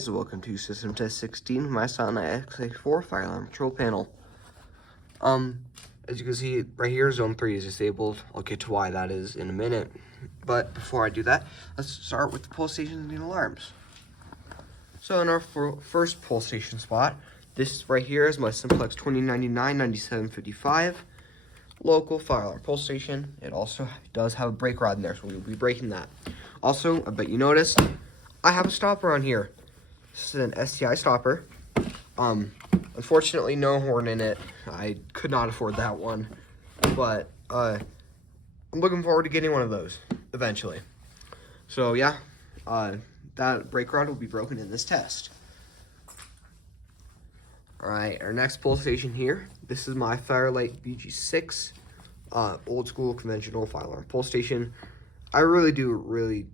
guys, welcome to System Test 16, my Sonic XA4 fire alarm control panel. As you can see, right here, Zone 3 is disabled. I'll get to why that is in a minute. But before I do that, let's start with the pull stations and the alarms. So in our first pull station spot, this right here is my Simplex 2099-9755 local fire alarm pull station. It also does have a brake rod in there, so we'll be breaking that. Also, I bet you noticed, I have a stopper on here. This is an STI stopper. Unfortunately, no horn in it. I could not afford that one, but I'm looking forward to getting one of those eventually. So yeah, that brake rod will be broken in this test. All right, our next pull station here. This is my Fire-Lite BG6, old school conventional fire alarm pull station. I'm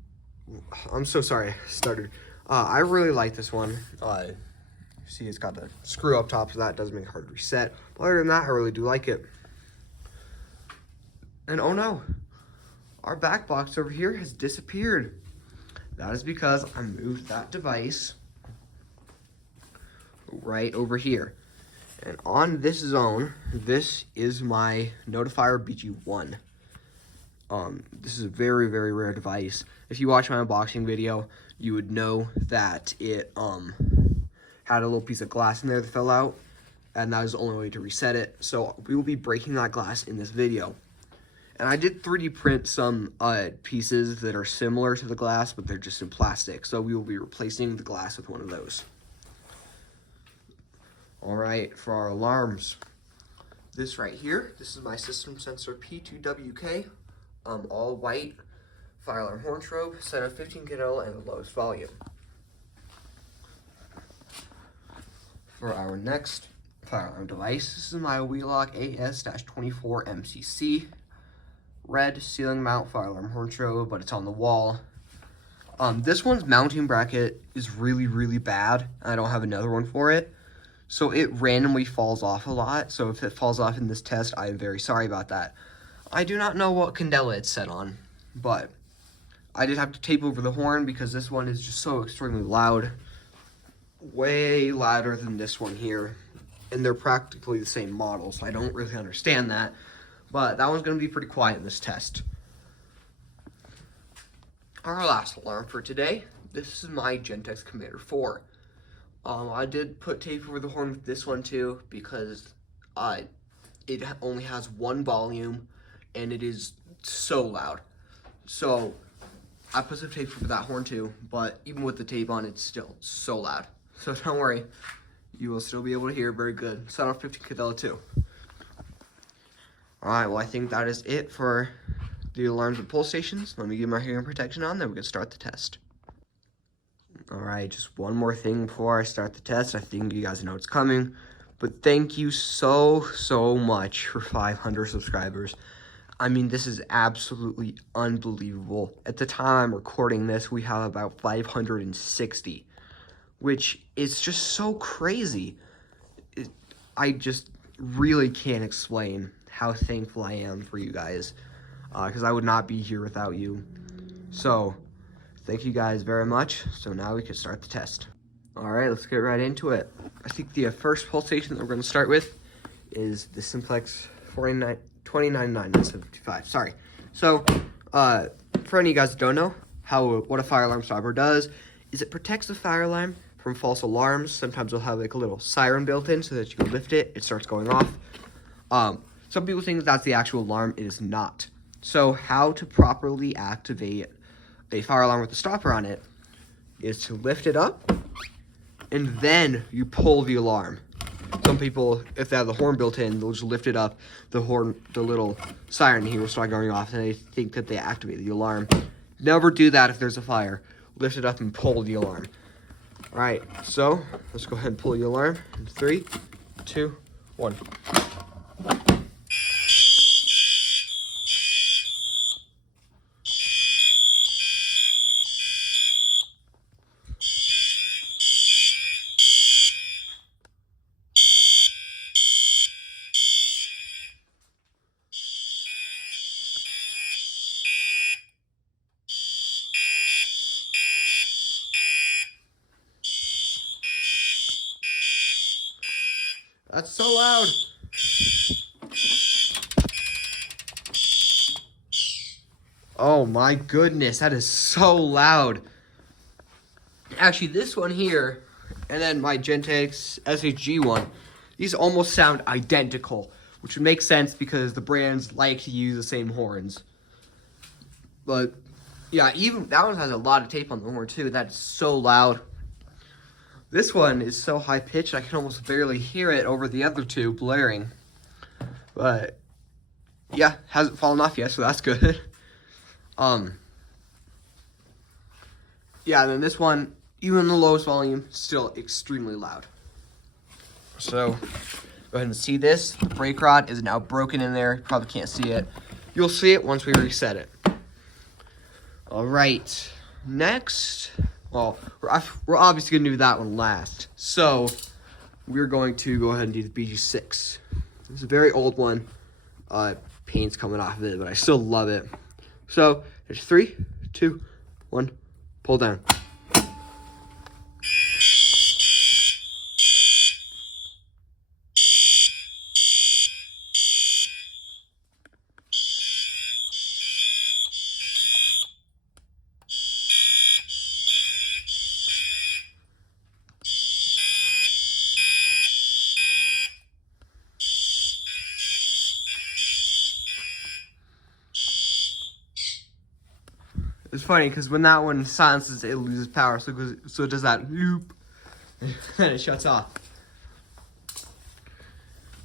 so sorry I stuttered. I really like this one. See, it's got the screw up top, so that does make it hard to reset. But other than that, I really do like it. And oh no, our back box over here has disappeared. That is because I moved that device right over here. And on this zone, this is my Notifier BG1. This is a very, very rare device. If you watch my unboxing video, you would know that it had a little piece of glass in there that fell out, and that was the only way to reset it. So we will be breaking that glass in this video. And I did 3D print some pieces that are similar to the glass, but they're just in plastic. So we will be replacing the glass with one of those. All right, for our alarms, this right here, this is my system sensor P2WK, all white fire alarm horn strobe, set at 15 kilo and the lowest volume. For our next fire alarm device, this is my Wheelock AS-24MCC, red ceiling mount fire alarm horn strobe, but it's on the wall. This one's mounting bracket is really, really bad, and I don't have another one for it. So it randomly falls off a lot. So if it falls off in this test, I am very sorry about that. I do not know what candela it's set on, but I did have to tape over the horn because this one is just so extremely loud. Way louder than this one here. And they're practically the same model, so I don't really understand that. But that one's going to be pretty quiet in this test. Our last alarm for today, this is my Gentex Commander 4. I did put tape over the horn with this one too because it only has one volume and it is so loud. So I put some tape over that horn too, but even with the tape on, it's still so loud. So don't worry, you will still be able to hear very good. Set off 15 Cadella too. All right, well I think that is it for the alarms and pull stations. Let me get my hearing protection on, then we can start the test. Alright, just one more thing before I start the test. I think you guys know it's coming. But thank you so much for 500 subscribers. I mean, this is absolutely unbelievable. At the time I'm recording this, we have about 560. Which is just so crazy. I just really can't explain how thankful I am for you guys. Because I would not be here without you. So thank you guys very much. So now we can start the test. All right, let's get right into it. I think the first pull station that we're going to start with is the Simplex 299-755. Sorry. So, for any of you guys that don't know what a fire alarm stopper does, is it protects the fire alarm from false alarms. Sometimes it'll have like a little siren built in so that you can lift it. It starts going off. Some people think that's the actual alarm. It is not. So, how to properly activate a fire alarm with a stopper on it is to lift it up and then you pull the alarm. Some people, if they have the horn built in, they'll just lift it up, the little siren here will start going off and they think that they activate the alarm. Never do that if there's a fire. Lift it up and pull the alarm. All right, so let's go ahead and pull the alarm in 3, 2, 1. That's so loud. Oh my goodness, that is so loud. Actually, this one here, and then my Gentex SHG one, these almost sound identical, which would make sense because the brands like to use the same horns. But, yeah, even that one has a lot of tape on the horn, too. That's so loud. This one is so high-pitched, I can almost barely hear it over the other two blaring. But, yeah, hasn't fallen off yet, so that's good. Yeah, and then this one, even the lowest volume, still extremely loud. So, go ahead and see this. The brake rod is now broken in there. You probably can't see it. You'll see it once we reset it. Alright, next, well, we're obviously going to do that one last. So, we're going to go ahead and do the BG6. It's a very old one. Paint's coming off of it, but I still love it. So, there's 3, 2, 1, pull down. It's funny because when that one silences, it loses power, so it does that loop, and then it shuts off.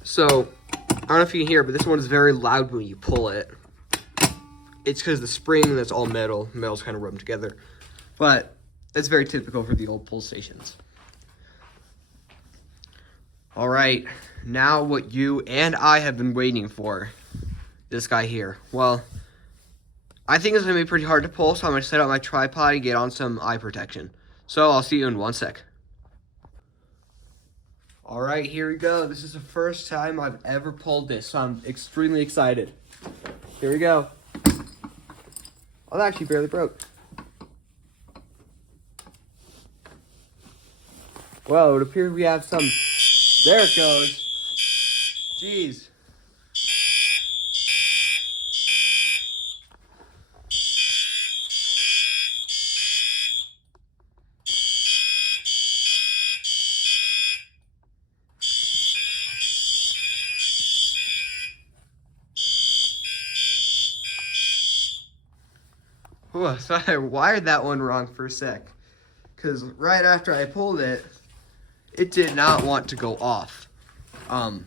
So, I don't know if you can hear, but this one is very loud when you pull it. It's because the spring that's all metal's kind of rubbed together, but it's very typical for the old pull stations. All right, now what you and I have been waiting for, this guy here. Well, I think it's going to be pretty hard to pull, so I'm going to set up my tripod and get on some eye protection. So, I'll see you in 1 sec. Alright, here we go. This is the first time I've ever pulled this, so I'm extremely excited. Here we go. Oh, that actually barely broke. Well, it appears we have some... There it goes. Jeez. Ooh, so I wired that one wrong for a sec. Because right after I pulled it, it did not want to go off. I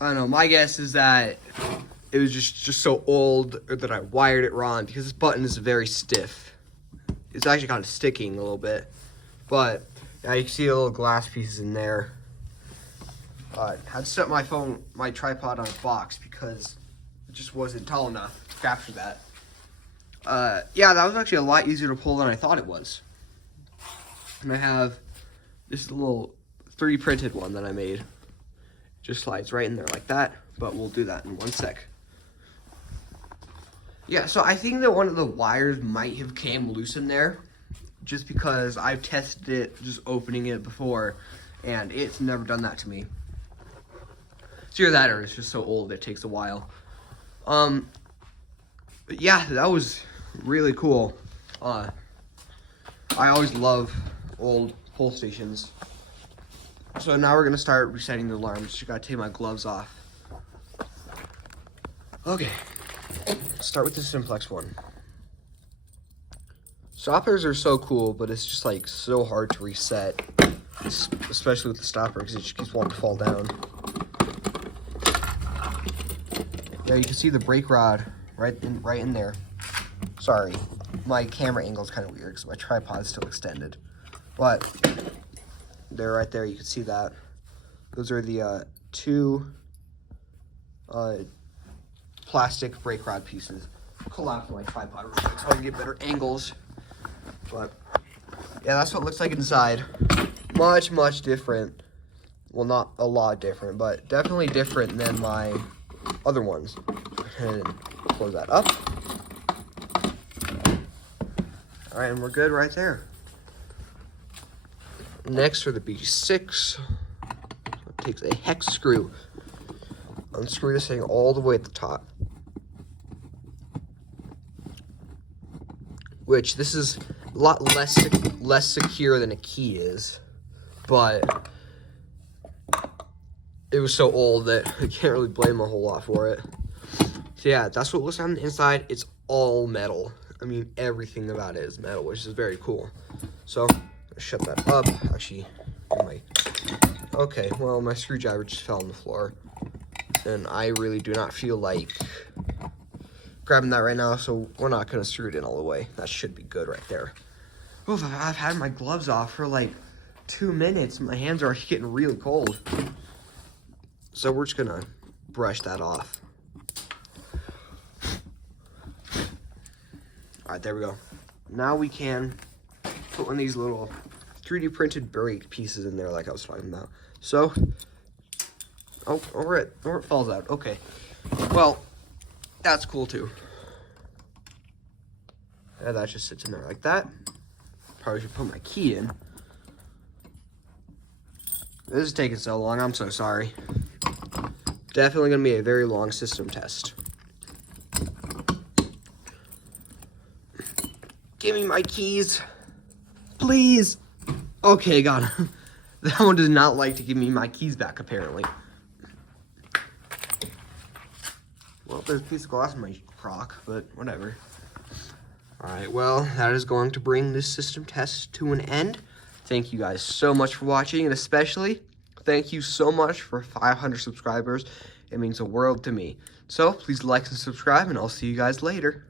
don't know, my guess is that it was just so old, or that I wired it wrong, because this button is very stiff. It's actually kind of sticking a little bit. But, yeah, you can see the little glass pieces in there. I had to set my tripod on a box, because it just wasn't tall enough to capture that. Yeah, that was actually a lot easier to pull than I thought it was. And I have this little 3D printed one that I made. Just slides right in there like that, but we'll do that in 1 sec. Yeah, so I think that one of the wires might have came loose in there, just because I've tested it just opening it before, and it's never done that to me. It's either that or it's just so old it takes a while. But yeah, that was really cool. I always love old pull stations. So now we're gonna start resetting the alarm. Just gotta take my gloves off. Okay, start with the Simplex one. Stoppers are so cool, but it's just like so hard to reset, especially with the stopper because it just keeps wanting to fall down. Yeah, you can see the brake rod right in there. Sorry, my camera angle is kind of weird because my tripod is still extended. But they're right there. You can see that. Those are the two plastic brake rod pieces. Pull out my tripod real quick so I can get better angles. But yeah, that's what it looks like inside. Much different. Well, not a lot different, but definitely different than my other ones. And close that up. All right, and we're good right there. Next are the BG6. takes a hex screw. Unscrew this thing all the way at the top. Which, this is a lot less secure than a key is. But it was so old that I can't really blame a whole lot for it. So yeah, that's what it looks like on the inside. It's all metal. I mean, everything about it is metal, which is very cool. So, shut that up. Actually, okay, well, my screwdriver just fell on the floor. And I really do not feel like grabbing that right now, so we're not going to screw it in all the way. That should be good right there. Oof, I've had my gloves off for like 2 minutes. My hands are getting really cold. So we're just going to brush that off. All right, there we go. Now we can put one of these little 3D printed brake pieces in there like I was talking about. So, or it falls out. Okay. Well, that's cool too. And that just sits in there like that. Probably should put my key in. This is taking so long. I'm so sorry. Definitely going to be a very long system test. Give me my keys, please. Okay, got him. That one does not like to give me my keys back, apparently. Well, there's a piece of glass in my crock, but whatever. Alright, well, that is going to bring this system test to an end. Thank you guys so much for watching, and especially, thank you so much for 500 subscribers. It means the world to me. So, please like and subscribe, and I'll see you guys later.